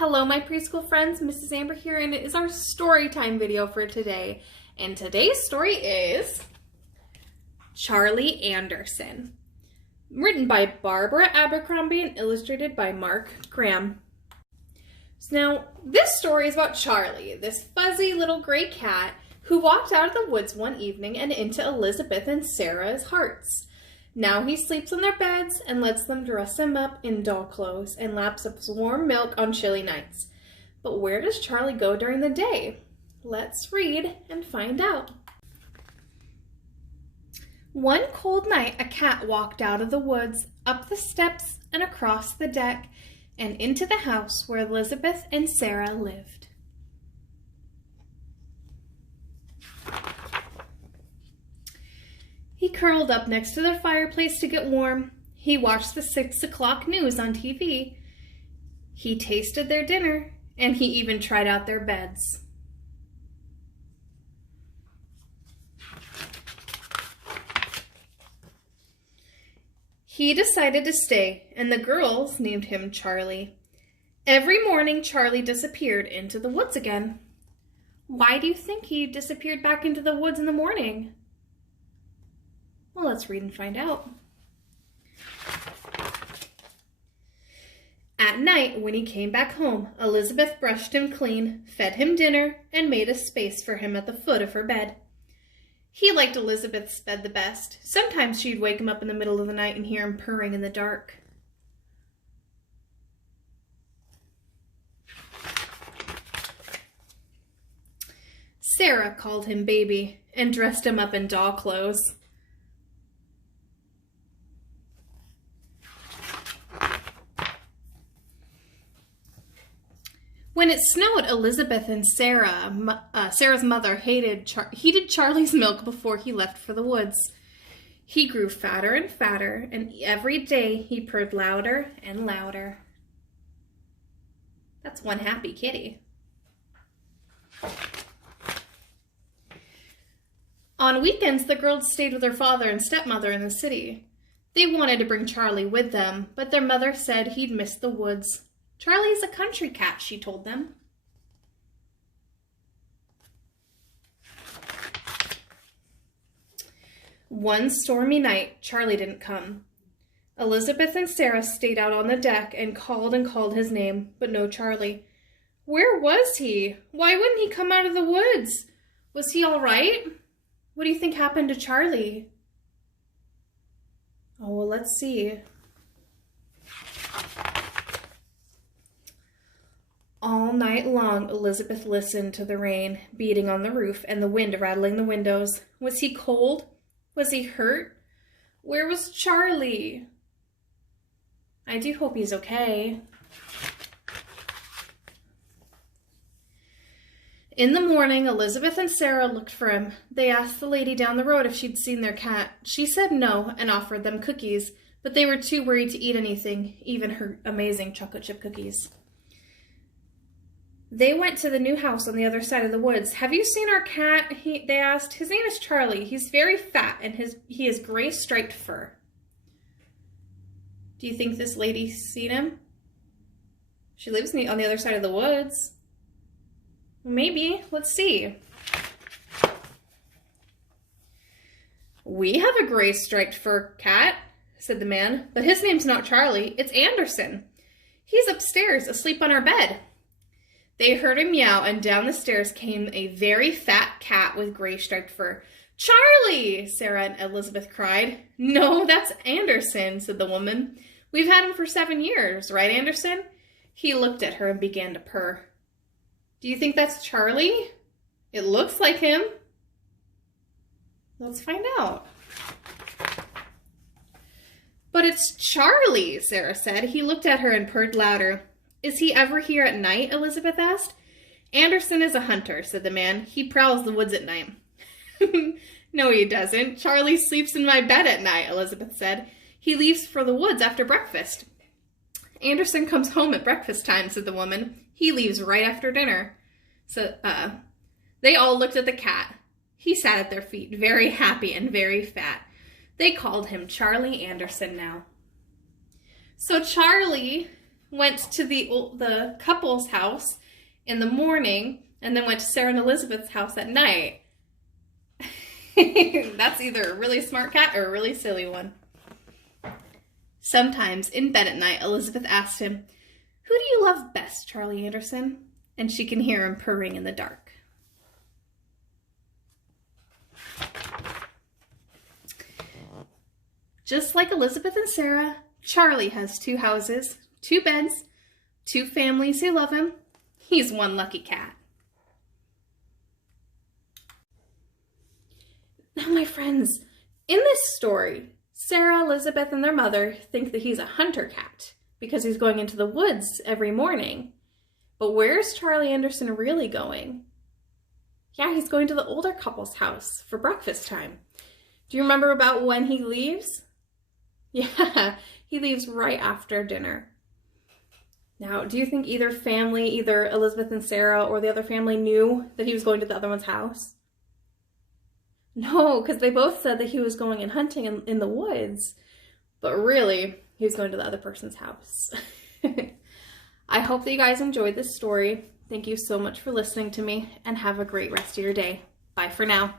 Hello my preschool friends, Mrs. Amber here, and it is our story time video for today. And today's story is Charlie Anderson, written by Barbara Abercrombie and illustrated by Mark Graham. So now, this story is about Charlie, this fuzzy little gray cat who walked out of the woods one evening and into Elizabeth and Sarah's hearts. Now he sleeps on their beds and lets them dress him up in doll clothes and laps up warm milk on chilly nights. But where does Charlie go during the day? Let's read and find out. One cold night, a cat walked out of the woods, up the steps and across the deck, and into the house where Elizabeth and Sarah lived. He curled up next to their fireplace to get warm. He watched the 6 o'clock news on TV. He tasted their dinner, and he even tried out their beds. He decided to stay, and the girls named him Charlie. Every morning, Charlie disappeared into the woods again. Why do you think he disappeared back into the woods in the morning? Well, let's read and find out. At night, when he came back home, Elizabeth brushed him clean, fed him dinner, and made a space for him at the foot of her bed. He liked Elizabeth's bed the best. Sometimes she'd wake him up in the middle of the night and hear him purring in the dark. Sarah called him baby and dressed him up in doll clothes. When it snowed, Elizabeth and Sarah's mother heated Charlie's milk before he left for the woods. He grew fatter and fatter, and every day he purred louder and louder. That's one happy kitty. On weekends, the girls stayed with their father and stepmother in the city. They wanted to bring Charlie with them, but their mother said he'd miss the woods. Charlie's a country cat, she told them. One stormy night, Charlie didn't come. Elizabeth and Sarah stayed out on the deck and called his name, but no Charlie. Where was he? Why wouldn't he come out of the woods? Was he all right? What do you think happened to Charlie? Oh, well, let's see. All night long, Elizabeth listened to the rain beating on the roof and the wind rattling the windows. Was he cold? Was he hurt? Where was Charlie? I do hope he's okay. In the morning, Elizabeth and Sarah looked for him. They asked the lady down the road if she'd seen their cat. She said no and offered them cookies, but they were too worried to eat anything, even her amazing chocolate chip cookies. They went to the new house on the other side of the woods. Have you seen our cat? They asked. His name is Charlie. He's very fat and he has gray striped fur. Do you think this lady's seen him? She lives on the other side of the woods. Maybe. Let's see. We have a gray striped fur cat, said the man, but his name's not Charlie. It's Anderson. He's upstairs asleep on our bed. They heard him meow, and down the stairs came a very fat cat with gray striped fur. Charlie! Sarah and Elizabeth cried. No, that's Anderson, said the woman. We've had him for 7 years, right, Anderson? He looked at her and began to purr. Do you think that's Charlie? It looks like him. Let's find out. But it's Charlie, Sarah said. He looked at her and purred louder. Is he ever here at night? Elizabeth asked. Anderson is a hunter, said the man. He prowls the woods at night. No, he doesn't. Charlie sleeps in my bed at night, Elizabeth said. He leaves for the woods after breakfast. Anderson comes home at breakfast time, said the woman. He leaves right after dinner. So, they all looked at the cat. He sat at their feet, very happy and very fat. They called him Charlie Anderson now. So Charlie went to the couple's house in the morning and then went to Sarah and Elizabeth's house at night. That's either a really smart cat or a really silly one. Sometimes in bed at night, Elizabeth asked him, "Who do you love best, Charlie Anderson?" And she can hear him purring in the dark. Just like Elizabeth and Sarah, Charlie has 2 houses, 2 beds, 2 families who love him. He's one lucky cat. Now, my friends, in this story, Sarah, Elizabeth, and their mother think that he's a hunter cat because he's going into the woods every morning. But where's Charlie Anderson really going? Yeah, he's going to the older couple's house for breakfast time. Do you remember about when he leaves? Yeah, he leaves right after dinner. Now, do you think either family, either Elizabeth and Sarah or the other family, knew that he was going to the other one's house? No, because they both said that he was going and hunting in the woods. But really, he was going to the other person's house. I hope that you guys enjoyed this story. Thank you so much for listening to me, and have a great rest of your day. Bye for now.